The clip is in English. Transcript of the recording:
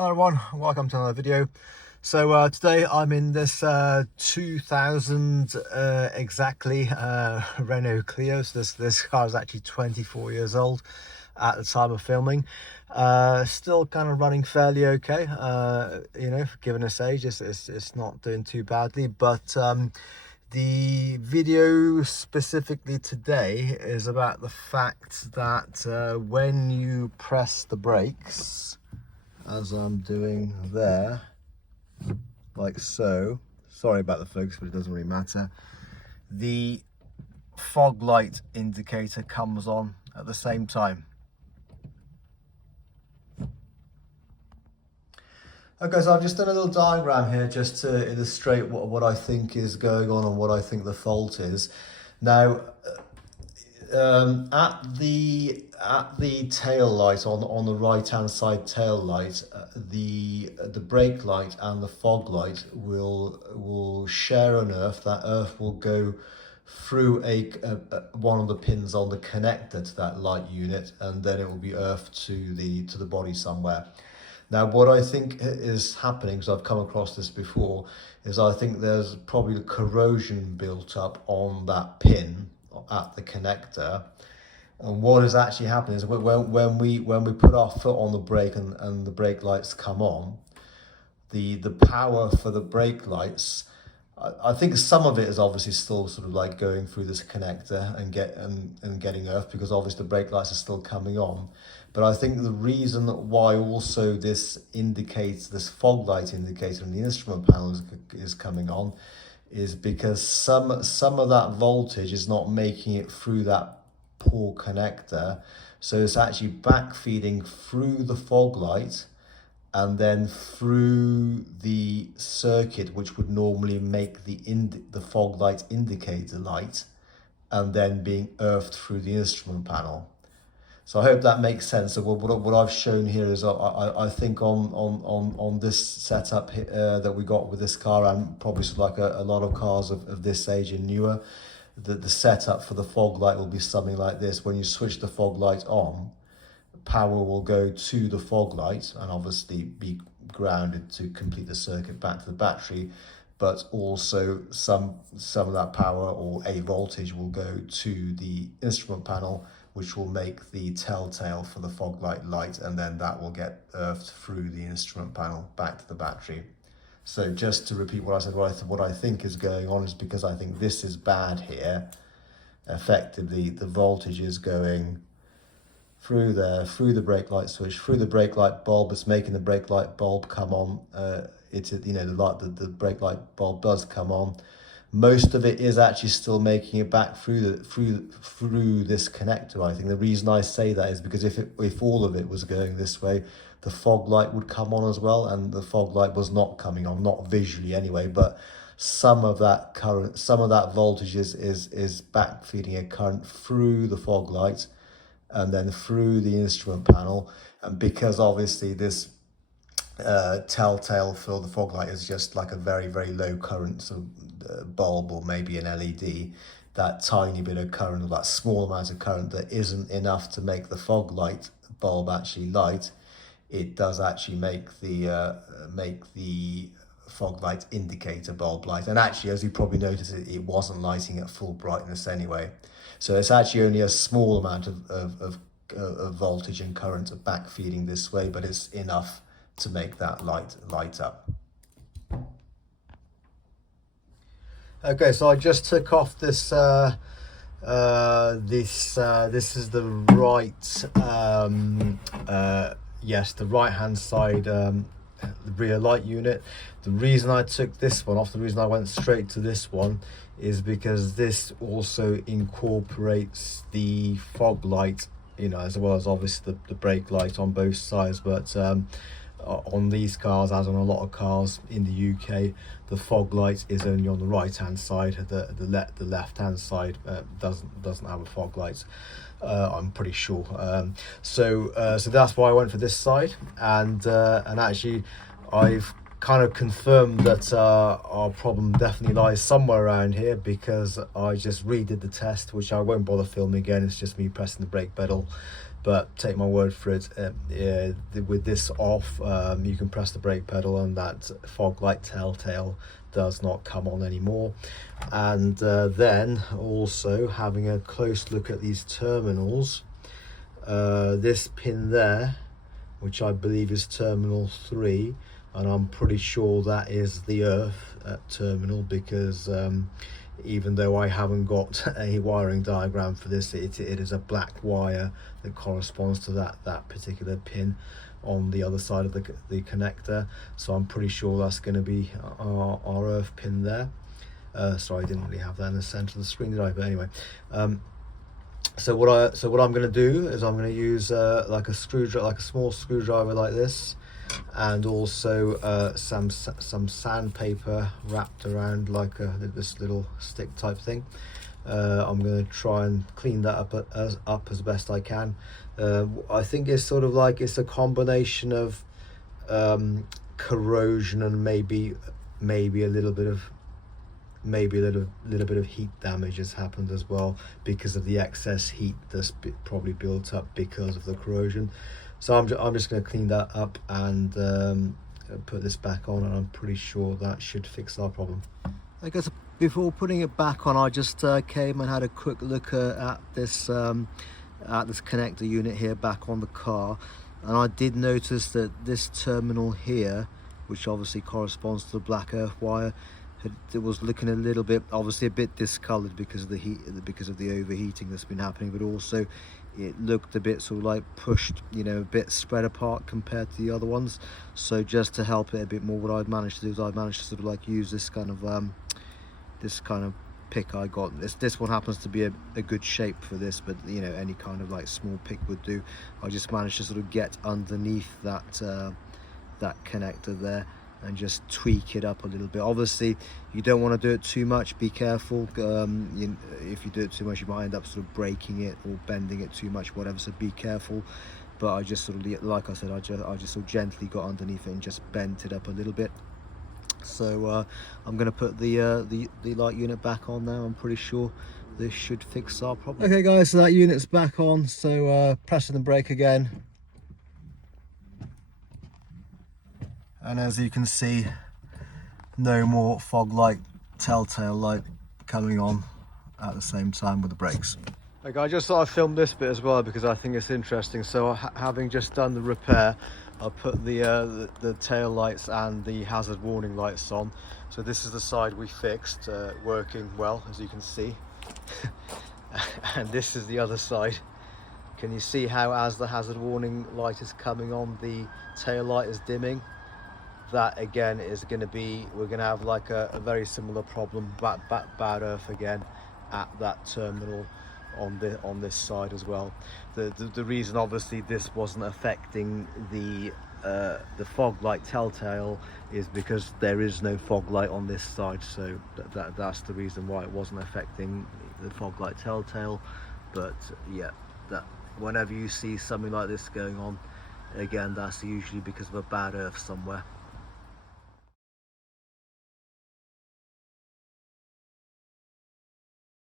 Hello everyone, welcome to another video. So today I'm in this 2000 exactly Renault Clio. So this car is actually 24 years old at the time of filming. Still kind of running fairly okay, you know, given its age. It's not doing too badly, but the video specifically today is about the fact that when you press the brakes, as I'm doing there, like so, sorry about the focus, but it doesn't really matter, the fog light indicator comes on at the same time. Okay, so I've just done a little diagram here just to illustrate what I think is going on and what I think the fault is. Now, at the tail light, on the right hand side tail light, the brake light and the fog light will share an earth. That earth will go through one of the pins on the connector to that light unit, and then it will be earthed to the body somewhere. Now, what I think is happening, because I've come across this before, is I think there's probably corrosion built up on that pin at the connector. And what is actually happening is when we put our foot on the brake and the brake lights come on, the power for the brake lights, I think some of it is obviously still sort of like going through this connector and getting earth, because obviously the brake lights are still coming on. But I think the reason why also this fog light indicator in the instrument panel is coming on is because some of that voltage is not making it through that poor connector, so it's actually backfeeding through the fog light and then through the circuit which would normally make the fog light indicator light, and then being earthed through the instrument panel. So I hope that makes sense. So what I've shown here is I think on this setup that we got with this car, and probably like a lot of cars of this age and newer, the setup for the fog light will be something like this. When you switch the fog light on, power will go to the fog light and obviously be grounded to complete the circuit back to the battery, but also some of that power or a voltage will go to the instrument panel, which will make the telltale for the fog light, and then that will get earthed through the instrument panel back to the battery. So just to repeat what I said, what I think is going on is, because I think this is bad here, effectively the voltage is going through there, through the brake light switch, through the brake light bulb. It's making the brake light bulb come on. The brake light bulb does come on. Most of it is actually still making it back through this connector. I think the reason I say that is because if all of it was going this way, the fog light would come on as well, and the fog light was not coming on, not visually anyway, but some of that current, some of that voltage is back feeding a current through the fog light and then through the instrument panel. And because obviously this telltale for the fog light is just like a very, very low current sort of bulb, or maybe an LED, that tiny bit of current, or that small amount of current that isn't enough to make the fog light bulb actually light, it does actually make the fog light indicator bulb light. And actually, as you probably noticed, it wasn't lighting at full brightness anyway. So it's actually only a small amount of voltage and current back feeding this way, but it's enough to make that light up. Okay, so I just took off this this is the right yes, the right hand side the rear light unit. The reason I took this one off, the reason I went straight to this one, is because this also incorporates the fog light, you know, as well as obviously the brake light on both sides. But on these cars, as on a lot of cars in the UK, the fog light is only on the right hand side. The left hand side doesn't have a fog light, I'm pretty sure. So that's why I went for this side, and actually I've kind of confirmed that our problem definitely lies somewhere around here, because I just redid the test, which I won't bother filming again. It's just me pressing the brake pedal but take my word for it, with this off, you can press the brake pedal and that fog light telltale does not come on anymore. And then also having a close look at these terminals, this pin there, which I believe is terminal 3, and I'm pretty sure that is the earth terminal, because even though I haven't got a wiring diagram for this, it is a black wire that corresponds to that particular pin on the other side of the connector. So I'm pretty sure that's going to be our earth pin there. Sorry, I didn't really have that in the center of the screen, did I? But anyway, so what I'm going to do is I'm going to use like a small screwdriver like this, and also some sandpaper wrapped around like this little stick type thing. I'm going to try and clean that up as best I can. I think it's sort of like it's a combination of corrosion and maybe a little bit of heat damage has happened as well, because of the excess heat that's probably built up because of the corrosion. So I'm just going to clean that up and put this back on, and I'm pretty sure that should fix our problem. I guess before putting it back on, I just came and had a quick look at this connector unit here back on the car, and I did notice that this terminal here, which obviously corresponds to the black earth wire, it was looking a little bit, obviously a bit discolored because of the heat, because of the overheating that's been happening, but also it looked a bit sort of like pushed, you know, a bit spread apart compared to the other ones. So just to help it a bit more, what I'd managed to do is I'd managed to sort of like use this kind of pick I got. This one happens to be a good shape for this, but you know, any kind of like small pick would do. I just managed to sort of get underneath that connector there and just tweak it up a little bit. Obviously you don't want to do it too much, be careful. If you do it too much, you might end up sort of breaking it or bending it too much, whatever, so be careful. But I just sort of, like I said, I just sort of gently got underneath it and just bent it up a little bit. So I'm going to put the light unit back on now. I'm pretty sure this should fix our problem. Okay guys, so that unit's back on, so pressing the brake again. And as you can see, no more fog light, telltale light coming on at the same time with the brakes. Okay, I just thought I'd film this bit as well because I think it's interesting. So having just done the repair, I put the tail lights and the hazard warning lights on. So this is the side we fixed, working well, as you can see. And this is the other side. Can you see how as the hazard warning light is coming on, the tail light is dimming? That again is going to be, we're going to have like a very similar problem, bad earth again at that terminal on this side as well. The reason obviously this wasn't affecting the fog light telltale is because there is no fog light on this side, so that's the reason why it wasn't affecting the fog light telltale. But yeah, that whenever you see something like this going on, again, that's usually because of a bad earth somewhere.